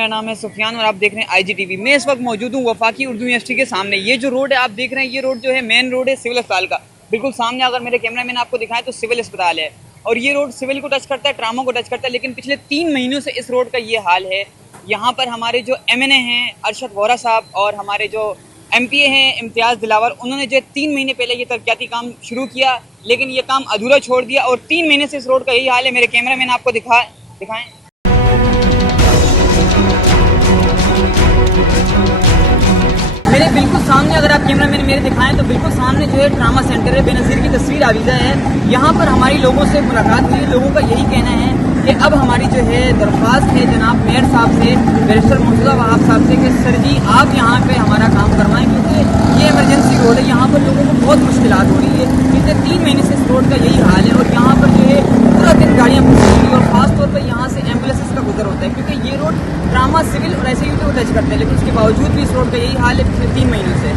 मेरा नाम है सुफियान और आप देख रहे हैं IGTV। मैं इस वक्त मौजूद हूँ वफाकी उर्दू यूनिवर्सिटी के सामने। ये जो रोड है आप देख रहे हैं, ये रोड जो है मेन रोड है सिविल अस्पताल का। बिल्कुल सामने अगर मेरे कैमरा मैन आपको दिखाएं तो सिविल अस्पताल है और ये रोड सिविल को टच करता है, ट्रामा को टच करता है। लेकिन पिछले 3 महीनों से इस रोड का ये हाल है। यहाँ पर हमारे जो MNA हैं अरशद वोरा साहब और हमारे जो MPA हैं इम्तियाज़ दिलावर, उन्होंने जो 3 महीने पहले ये तरक्याती काम शुरू किया, लेकिन ये काम अधूरा छोड़ दिया और 3 महीने से इस रोड का यही हाल है। मेरे कैमरा मैन आपको दिखाएं। मेरे बिल्कुल सामने अगर आप कैमरा मैन मेरे दिखाएं तो बिल्कुल सामने जो है ट्रामा सेंटर है, बेनज़ीर की तस्वीर आवीज़ा है। यहाँ पर हमारी लोगों से मुलाकात हुई। लोगों का यही कहना है कि अब हमारी जो है दरख्वास्त है जनाब मेयर साहब से, बैरिस्टर मुर्तज़ा वहाब साहब से कि सर जी आप यहाँ पे हमारा काम करवाएं, क्योंकि ये इमरजेंसी रोड है। यहाँ पर लोगों को बहुत मुश्किलात हो रही है। पिछले 3 महीने से इस रोड का यही हाल है और यहाँ पर जो है पूरा दिन गाड़ियाँ फंसी हुई और ख़ासतौर पर यहाँ से एम्बुलेंस का गुजर होता है, क्योंकि ये रोड ट्रामा सिविल और ऐसे ही टच करते हैं। लेकिन उसके बावजूद भी इस रोड का यही हाल है पिछले 3 महीनों से।